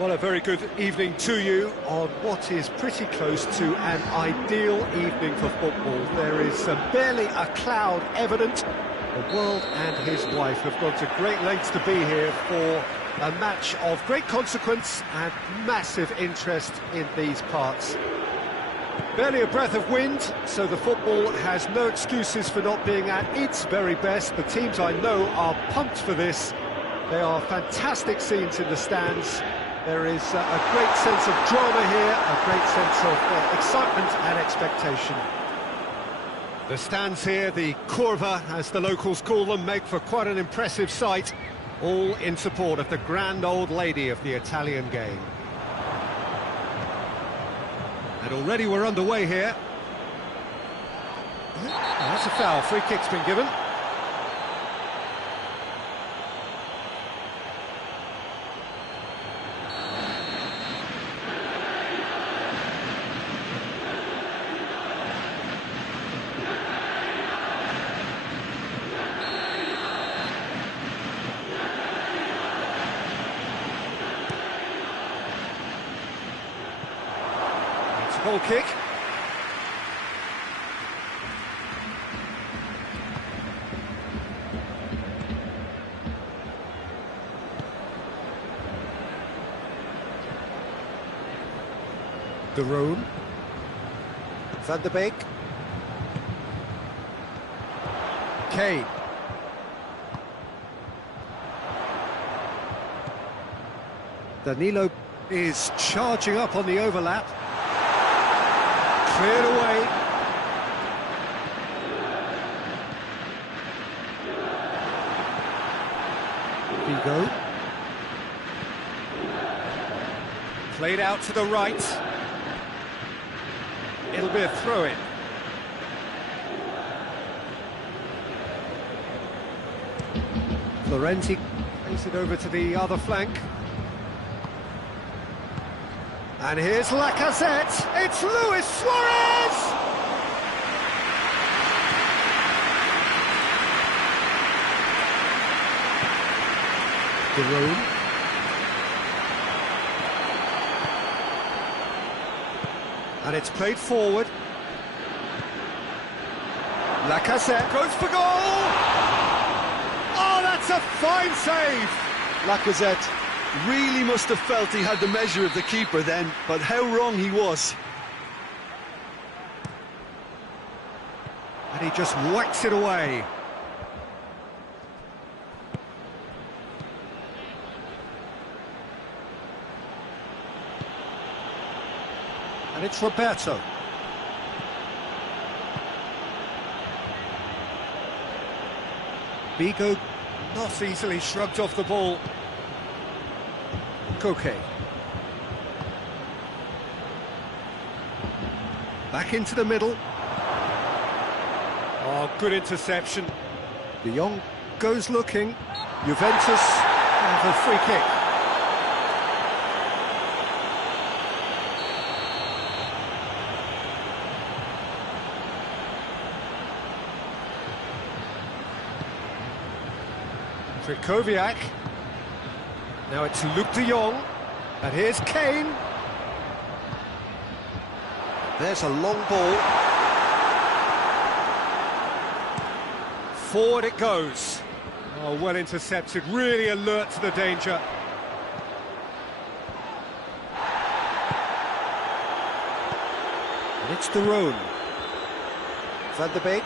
Well, a very good evening to you on what is pretty close to an ideal evening for football. There is barely a cloud evident. The world and his wife have gone to great lengths to be here for a match of great consequence and massive interest in these parts. Barely a breath of wind, so the football has no excuses for not being at its very best. The teams I know are pumped for this. They are fantastic scenes in the stands. There is a great sense of drama here, a great sense of excitement and expectation. The stands here, the curva, as the locals call them, make for quite an impressive sight, all in support of the grand old lady of the Italian game. And already we're underway here. Oh, that's a foul, free kick's been given. Goal kick. De Roon. Van de Beek. Kane. Danilo is charging up on the overlap. Cleared away. Figo. Played out to the right. It'll be a throw-in. Florenzi plays it over to the other flank. And here's Lacazette, it's Luis Suarez! De Roon. And it's played forward. Lacazette goes for goal! Oh, that's a fine save! Lacazette really must have felt he had the measure of the keeper then, but how wrong he was. And he just whacks it away. And it's Roberto. Figo not easily shrugged off the ball. Koke. Back into the middle. Oh, good interception. De Jong goes looking. Juventus have a free kick. Krychowiak. Now it's Luuk de Jong, and here's Kane. There's a long ball. Forward it goes. Oh, well intercepted, really alert to the danger. And it's De Roon. Van de Beek.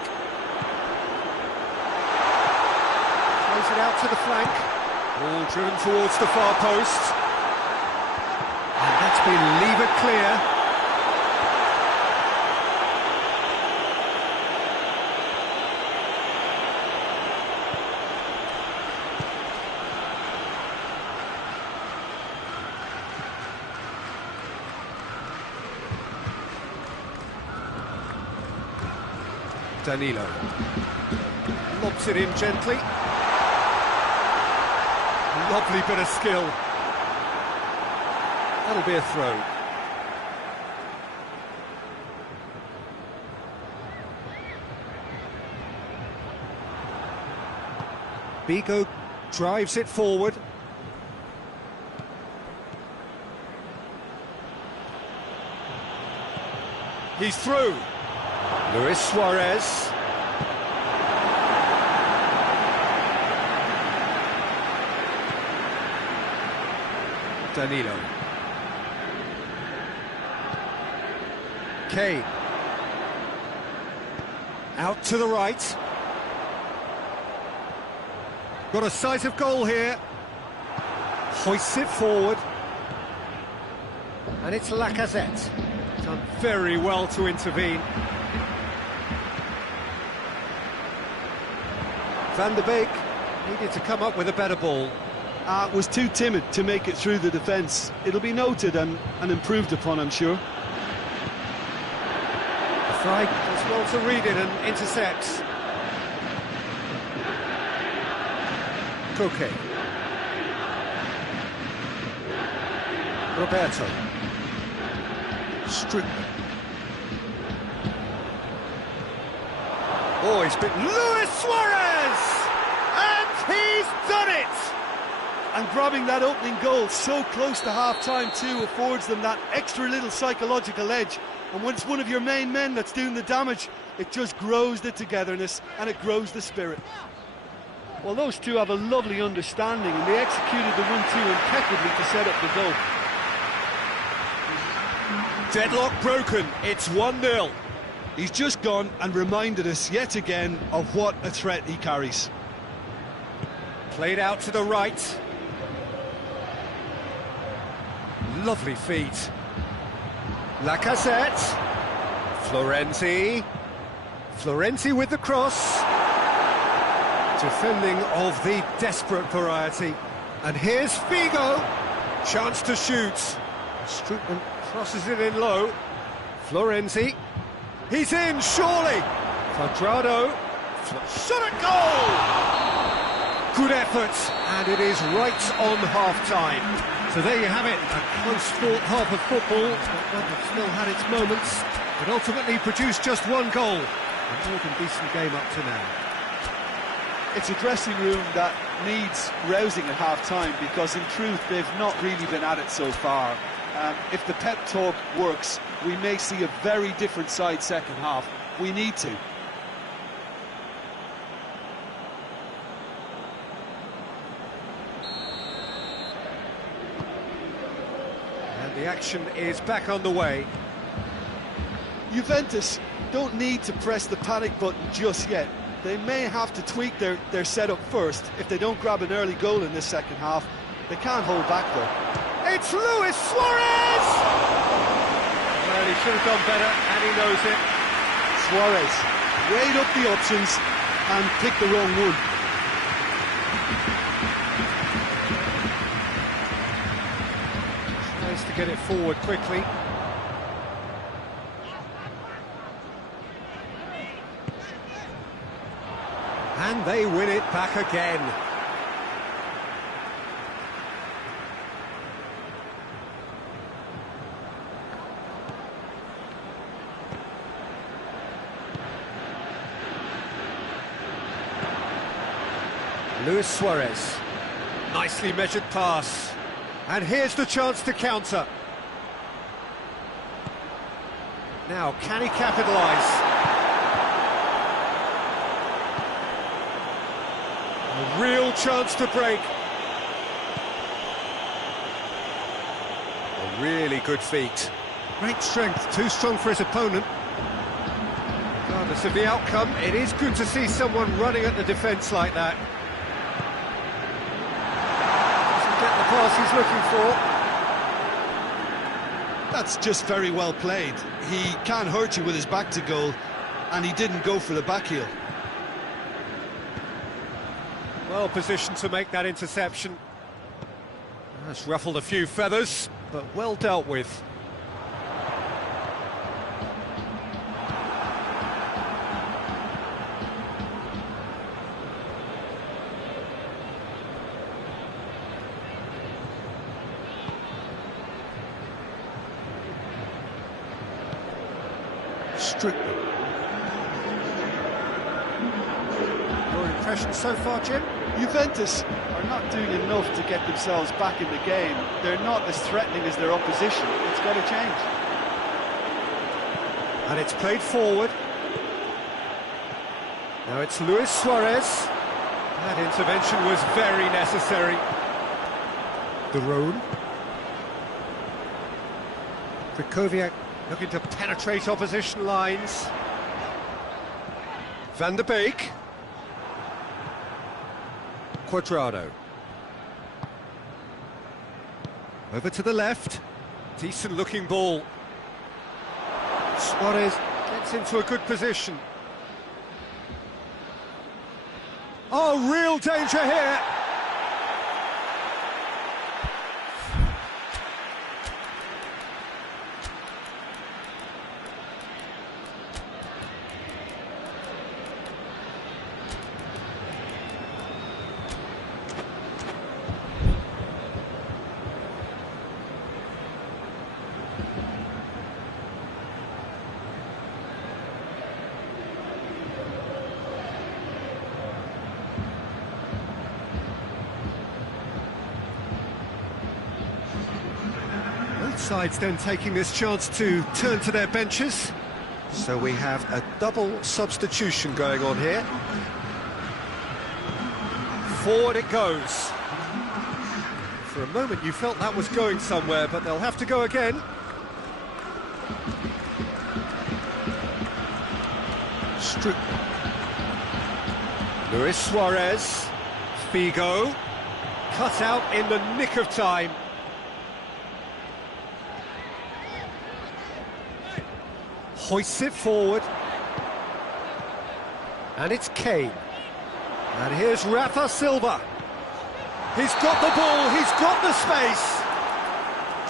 Plays it out to the flank. Ball driven towards the far post. And that's been levered clear. Danilo. Lobs it in gently. Lovely bit of skill. That'll be a throw. Figo drives it forward. He's through. Luis Suarez. Danilo. Kane. Out to the right. Got a sight of goal here. Hoists it forward. And it's Lacazette. Done very well to intervene. Van der Beek needed to come up with a better ball. Was too timid to make it through the defence. It'll be noted and improved upon, I'm sure. Fry does well to read it and intercepts. Koke. Roberto. Strickland. Oh, he's been Luis Suarez! And he's done it! And grabbing that opening goal so close to half-time too affords them that extra little psychological edge. And when it's one of your main men that's doing the damage, it just grows the togetherness and it grows the spirit. Well, those two have a lovely understanding and they executed the 1-2 impeccably to set up the goal. Deadlock broken, it's 1-0. He's just gone and reminded us yet again of what a threat he carries. Played out to the right. Lovely feet. Lacazette. Florenzi. Florenzi with the cross. Defending of the desperate variety. And here's Figo. Chance to shoot. Strickland crosses it in low. Florenzi. He's in, surely. Cuadrado. Shot at goal! Good effort, and it is right on half-time. So there you have it, a close-fought half of football, but one that still had its moments, but ultimately produced just one goal. A more than decent game up to now. It's a dressing room that needs rousing at half-time because in truth they've not really been at it so far. If the pep talk works, we may see a very different side second half. We need to. And the action is back on the way. Juventus don't need to press the panic button just yet. They may have to tweak their setup first. If they don't grab an early goal in this second half, they can't hold back though. It's Luis Suarez! Well, he should have done better, and he knows it. Suarez weighed up the options and picked the wrong one. Tries to get it forward quickly. And they win it back again. Luis Suarez. Nicely measured pass. And here's the chance to counter. Now, can he capitalise? A real chance to break. A really good feat. Great strength, too strong for his opponent. Regardless of the outcome, it is good to see someone running at the defence like that. Doesn't get the pass he's looking for. That's just very well played. He can't hurt you with his back to goal, and he didn't go for the back heel. Well positioned to make that interception. That's ruffled a few feathers, but well dealt with. Strickland. Your impression so far, Jim? Juventus are not doing enough to get themselves back in the game. They're not as threatening as their opposition. It's got to change. And it's played forward. Now it's Luis Suarez. That intervention was very necessary. De Roon. Krychowiak looking to penetrate opposition lines. Van der Beek. Cuadrado. Over to the left. Decent looking ball. Suarez gets into a good position. Oh, real danger here. Sides then taking this chance to turn to their benches. So we have a double substitution going on here. Forward it goes. For a moment you felt that was going somewhere, but they'll have to go again. Luis Suarez. Figo. Cut out in the nick of time. Hoists it forward. And it's Kane. And here's Rafa Silva. He's got the ball, he's got the space.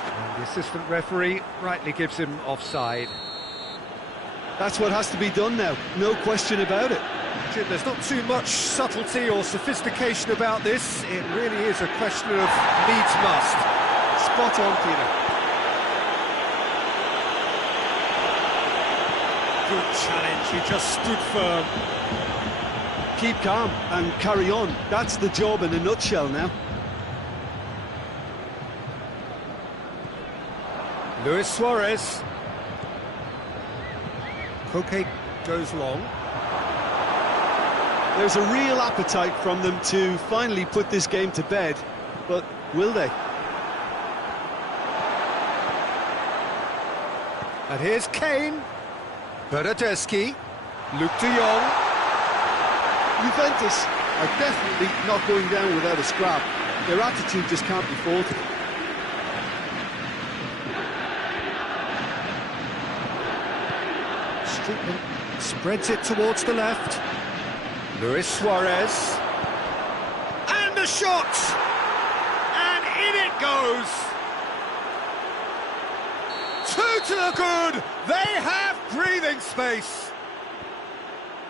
And the assistant referee rightly gives him offside. That's what has to be done now, no question about it. Jim, there's not too much subtlety or sophistication about this. It really is a question of needs must. Spot on, Peter. Good challenge, he just stood firm. Keep calm and carry on. That's the job in a nutshell now. Luis Suarez. Koke goes long. There's a real appetite from them to finally put this game to bed, but will they? And here's Kane. Bernardeschi, Luke de Jong. Juventus are definitely not going down without a scrap. Their attitude just can't be faulted. Strickland spreads it towards the left. Luis Suarez. And the shot! And in it goes! Two to the good! They have breathing space!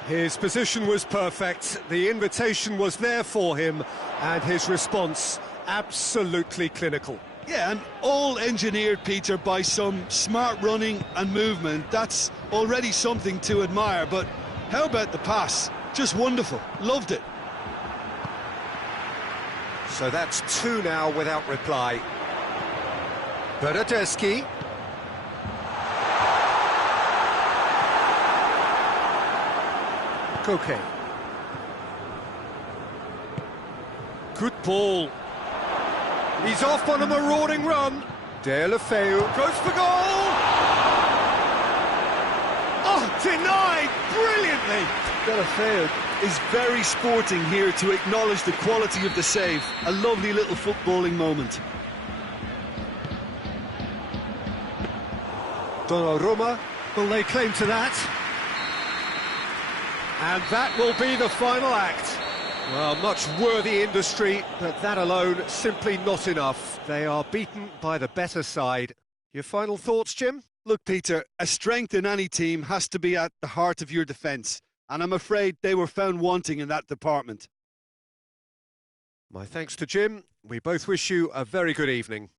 His position was perfect, the invitation was there for him, and his response absolutely clinical. Yeah, and all engineered, Peter, by some smart running and movement. That's already something to admire, but how about the pass? Just wonderful, loved it. So that's two now without reply. Bernardeschi. Koke. Good ball. He's off on a marauding run. Deulofeu goes for goal. Oh, denied brilliantly. Deulofeu is very sporting here to acknowledge the quality of the save. A lovely little footballing moment. Donnarumma will lay claim to that. And that will be the final act. Well, much worthy industry, but that alone simply not enough. They are beaten by the better side. Your final thoughts, Jim? Look, Peter, a strength in any team has to be at the heart of your defence, and I'm afraid they were found wanting in that department. My thanks to Jim. We both wish you a very good evening.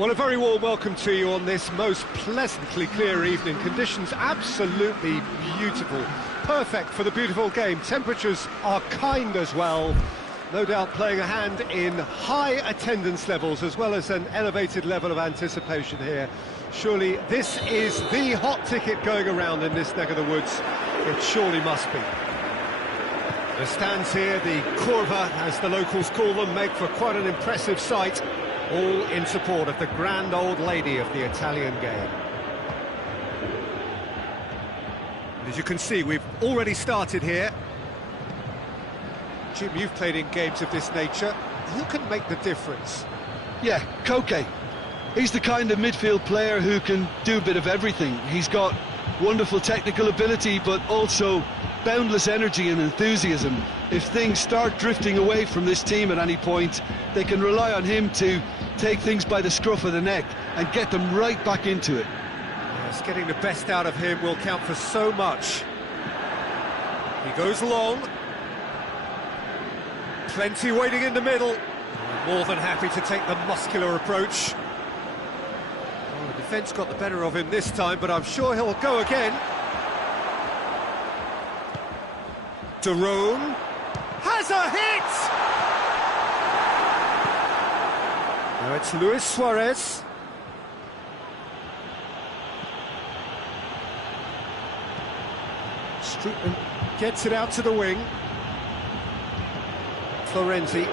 Well, a very warm welcome to you on this most pleasantly clear evening. Conditions absolutely beautiful. Perfect for the beautiful game. Temperatures are kind as well. No doubt playing a hand in high attendance levels as well as an elevated level of anticipation here. Surely this is the hot ticket going around in this neck of the woods. It surely must be. The stands here, the curva as the locals call them, make for quite an impressive sight. All in support of the grand old lady of the Italian game. And as you can see, we've already started here. Jim, you've played in games of this nature. Who can make the difference? Yeah, Koke. He's the kind of midfield player who can do a bit of everything. He's got wonderful technical ability, but also boundless energy and enthusiasm. If things start drifting away from this team at any point, they can rely on him to take things by the scruff of the neck and get them right back into it. Yes, getting the best out of him will count for so much. He goes long. Plenty waiting in the middle. More than happy to take the muscular approach. Oh, the defence got the better of him this time, but I'm sure he'll go again. Derone has a hit! Now it's Luis Suarez. Strootman gets it out to the wing. Florenzi.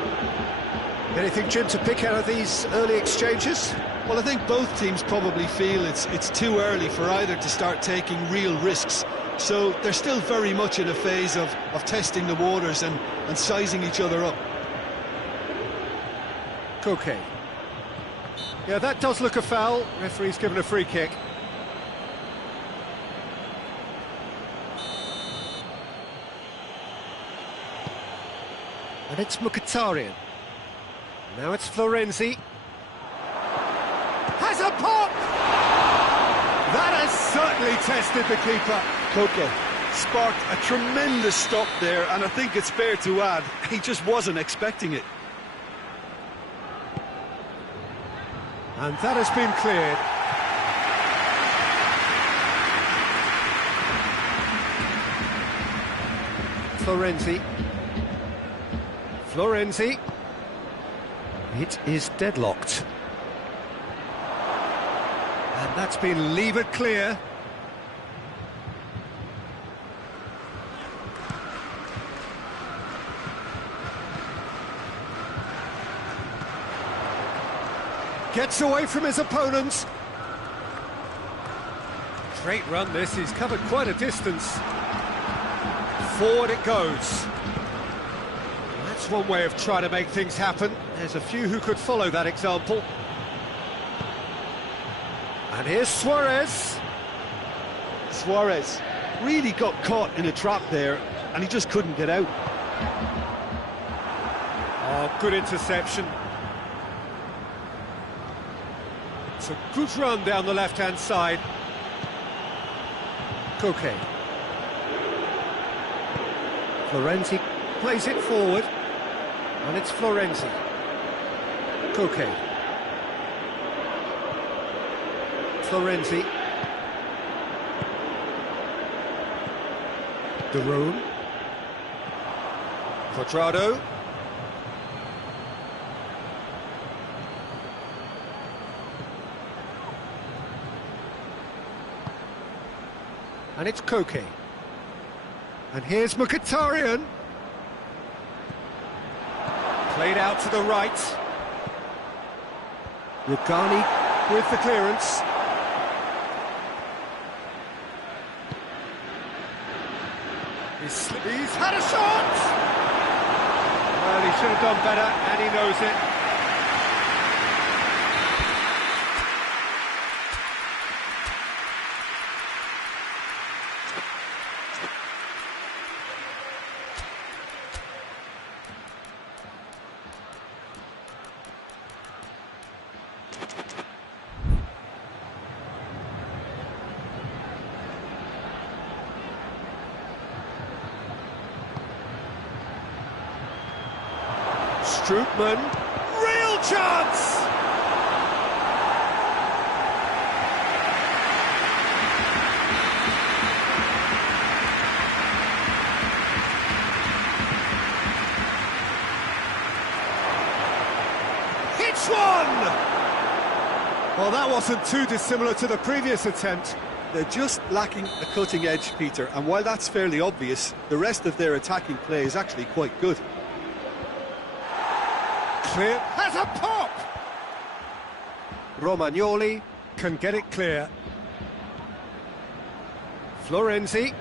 Anything, Jim, to pick out of these early exchanges? Well, I think both teams probably feel it's too early for either to start taking real risks. So they're still very much in a phase of testing the waters and sizing each other up. Koke. Yeah, that does look a foul. Referee's given a free kick. And it's Mkhitaryan. Now it's Florenzi. Has a pop! That has certainly tested the keeper. Koke sparked a tremendous stop there, and I think it's fair to add, he just wasn't expecting it. And that has been cleared. Florenzi. Florenzi. It is deadlocked. And that's been levered clear. Gets away from his opponents. Great run this, he's covered quite a distance. Forward it goes. That's one way of trying to make things happen. There's a few who could follow that example. And here's Suarez. Suarez really got caught in a trap there, and he just couldn't get out. Oh, good interception. It's a good run down the left-hand side. Koke. Florenzi plays it forward. And it's Florenzi. Koke. Florenzi. Derone. Cuadrado. And it's Koke. And here's Mkhitaryan. Played out to the right. Rugani with the clearance. He's had a shot! Well, he should have done better, and he knows it. Strootman, real chance! this one! Well, that wasn't too dissimilar to the previous attempt. They're just lacking a cutting edge, Peter, and while that's fairly obvious, the rest of their attacking play is actually quite good. Clear, has a pop! Romagnoli can get it clear. Florenzi.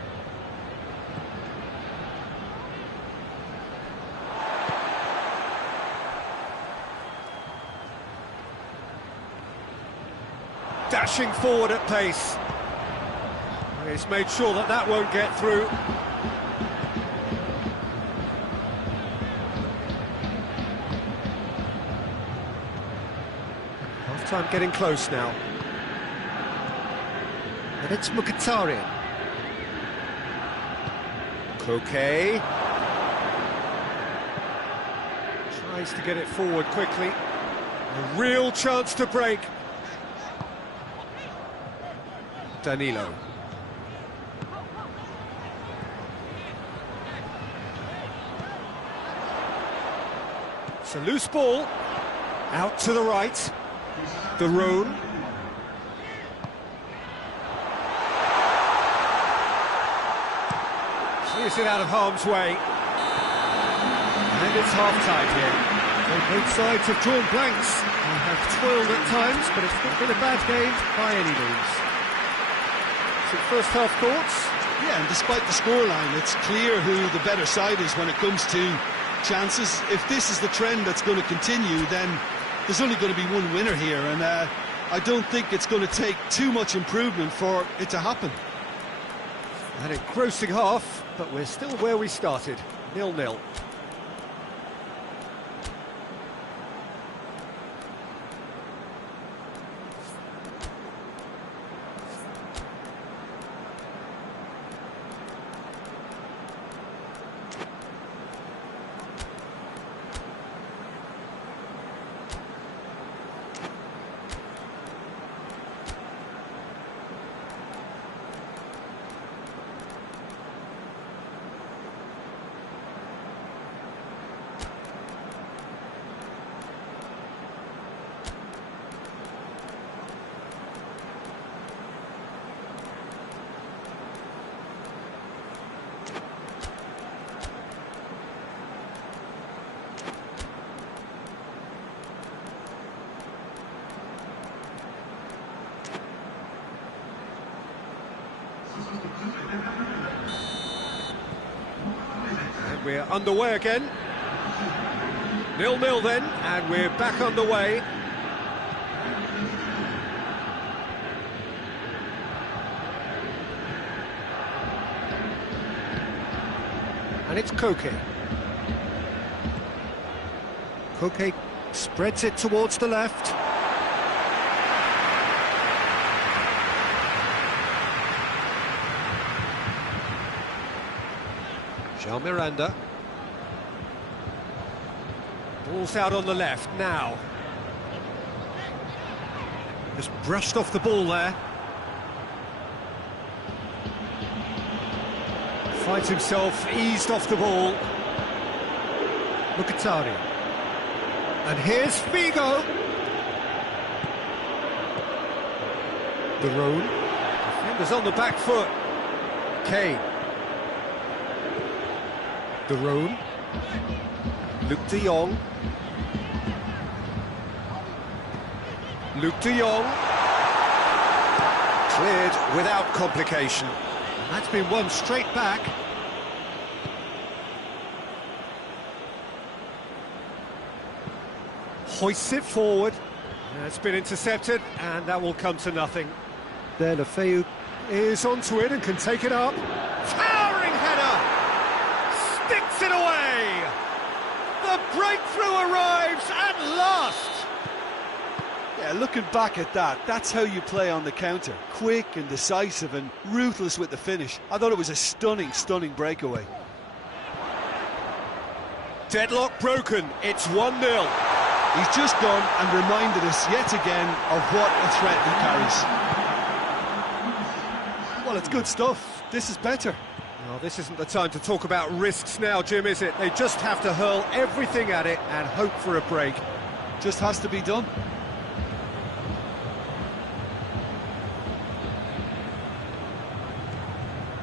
Dashing forward at pace. He's made sure that that won't get through. Half-time getting close now. And it's Mkhitaryan. Koke. Tries to get it forward quickly. A real chance to break. Danilo. It's a loose ball. Out to the right. De Roon. Clears it out of harm's way. And it's half-time here. So both sides have drawn blanks. They have toiled at times, but it's not been a bad game by any means. So first half thoughts? Yeah, and despite the scoreline, it's clear who the better side is when it comes to chances. If this is the trend that's going to continue, then there's only going to be one winner here, and I don't think it's going to take too much improvement for it to happen. An engrossing half, but we're still where we started, 0-0. And we're underway again. 0-0 then, and we're back underway. And it's Koke. Koke spreads it towards the left. Jean Miranda. Ball's out on the left now. Just brushed off the ball there. Finds himself eased off the ball. Mkhitaryan. And here's Figo. De Roon. Defenders on the back foot. Kane. De Roon. Luc de Jong. Luc de Jong. Cleared without complication. And that's been won straight back. Hoists it forward. It's been intercepted, and that will come to nothing. There, Lefeu is onto it and can take it up. Towering header! Sticks it away! The breakthrough arrives at last! Yeah, looking back at that, that's how you play on the counter. Quick and decisive and ruthless with the finish. I thought it was a stunning, stunning breakaway. Deadlock broken, it's 1-0. He's just gone and reminded us yet again of what a threat he carries. Well, it's good stuff. This is better. Well, this isn't the time to talk about risks now, Jim, is it? They just have to hurl everything at it and hope for a break. Just has to be done.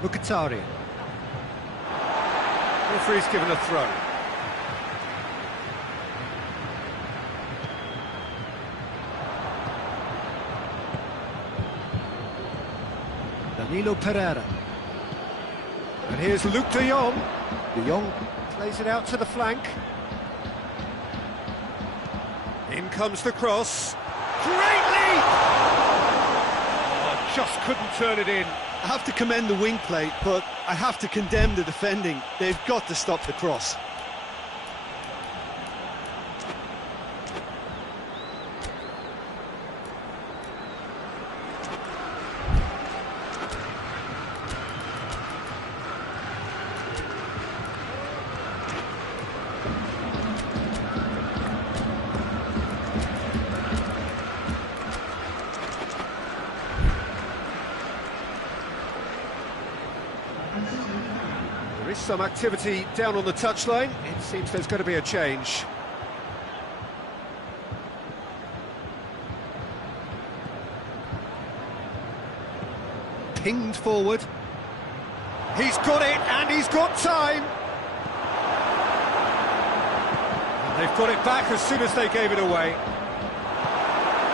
Mkhitaryan. Referee's given a throw. Danilo Pereira. And here's Luuk de Jong. De Jong plays it out to the flank. In comes the cross. Great leap! Oh, just couldn't turn it in. I have to commend the wing play, but I have to condemn the defending. They've got to stop the cross. There is some activity down on the touchline. It seems there's going to be a change. Pinged forward. He's got it, and he's got time. And they've got it back as soon as they gave it away.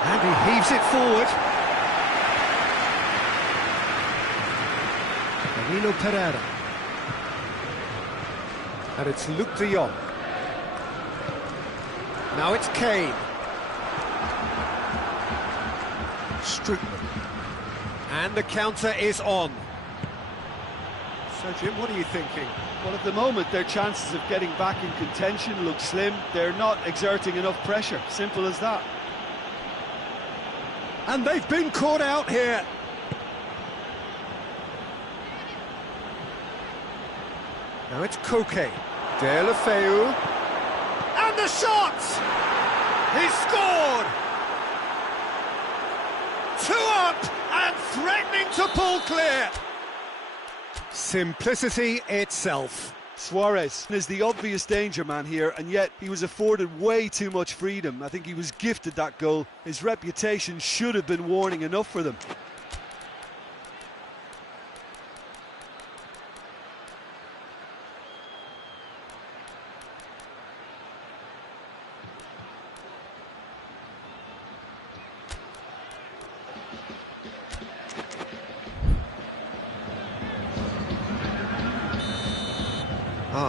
And he heaves it forward. Danilo Pereira. And it's Luuk de Jong. Now it's Kane. Strootman. And the counter is on. So, Jim, what are you thinking? Well, at the moment, their chances of getting back in contention look slim. They're not exerting enough pressure. Simple as that. And they've been caught out here. Now it's Koke. Deulofeu. And the shot! He's scored! 2 up and threatening to pull clear. Simplicity itself. Suarez is the obvious danger man here, and yet he was afforded way too much freedom. I think he was gifted that goal. His reputation should have been warning enough for them.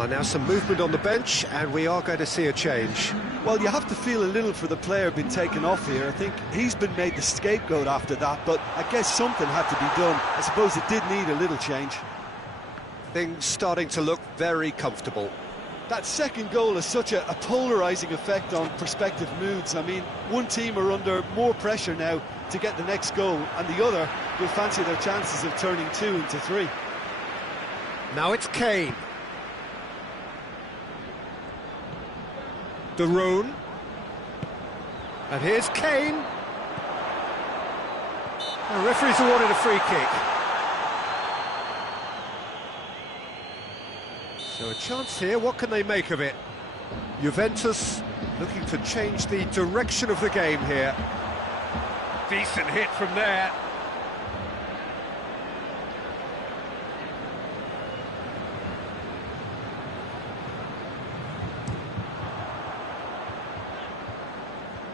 Now some movement on the bench, and we are going to see a change. Well, you have to feel a little for the player being taken off here. I think he's been made the scapegoat after that, but I guess something had to be done. I suppose it did need a little change. Things starting to look very comfortable. That second goal has such a polarising effect on prospective moods. I mean, one team are under more pressure now to get the next goal, and the other will fancy their chances of turning 2 into 3. Now it's Kane. De Roon. And here's Kane. The referee's awarded a free kick. So a chance here, what can they make of it? Juventus looking to change the direction of the game here. Decent hit from there.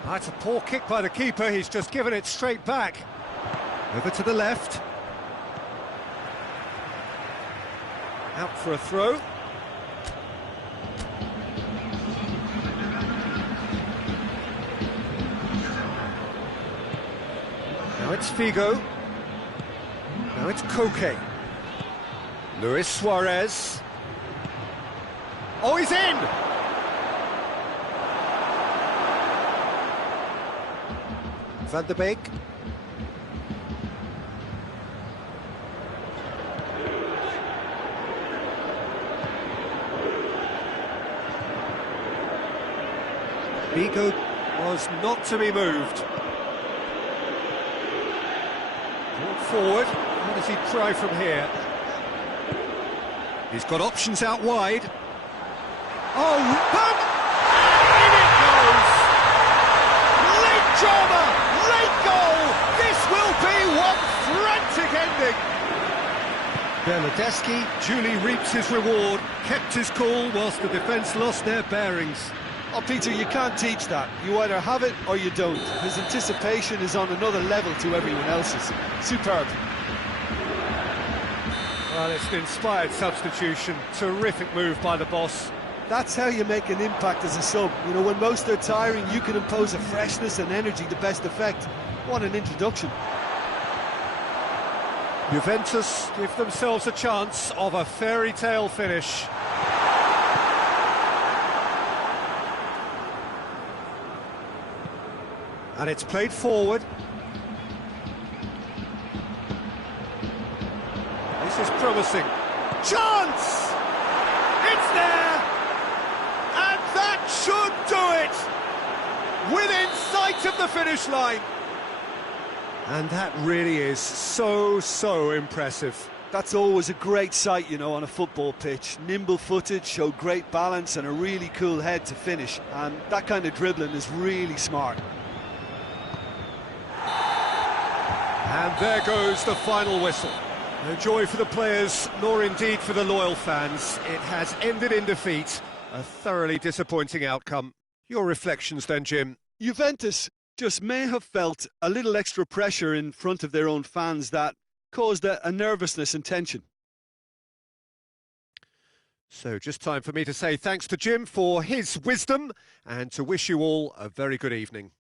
That's a poor kick by the keeper, he's just given it straight back. Over to the left. Out for a throw. Now it's Figo. Now it's Koke. Luis Suarez. Oh, he's in! Van de Beek. Figo was not to be moved. Brought forward. What does he try from here? He's got options out wide. Oh, but in it goes! Drama! Late goal! This will be one frantic ending! Bernardeschi duly reaps his reward, kept his cool whilst the defence lost their bearings. Oh, Peter, you can't teach that. You either have it or you don't. His anticipation is on another level to everyone else's. Superb. Well, it's an inspired substitution. Terrific move by the boss. That's how you make an impact as a sub. You know, when most are tiring, you can impose a freshness and energy to best effect. What an introduction. Juventus give themselves a chance of a fairy tale finish. And it's played forward. This is promising. Chance! It's there! And that should do it! Within sight of the finish line. And that really is so impressive. That's always a great sight, you know, on a football pitch. Nimble-footed, showed great balance and a really cool head to finish. And that kind of dribbling is really smart. And there goes the final whistle. No joy for the players, nor indeed for the loyal fans. It has ended in defeat. A thoroughly disappointing outcome. Your reflections then, Jim? Juventus just may have felt a little extra pressure in front of their own fans that caused a nervousness and tension. So just time for me to say thanks to Jim for his wisdom and to wish you all a very good evening.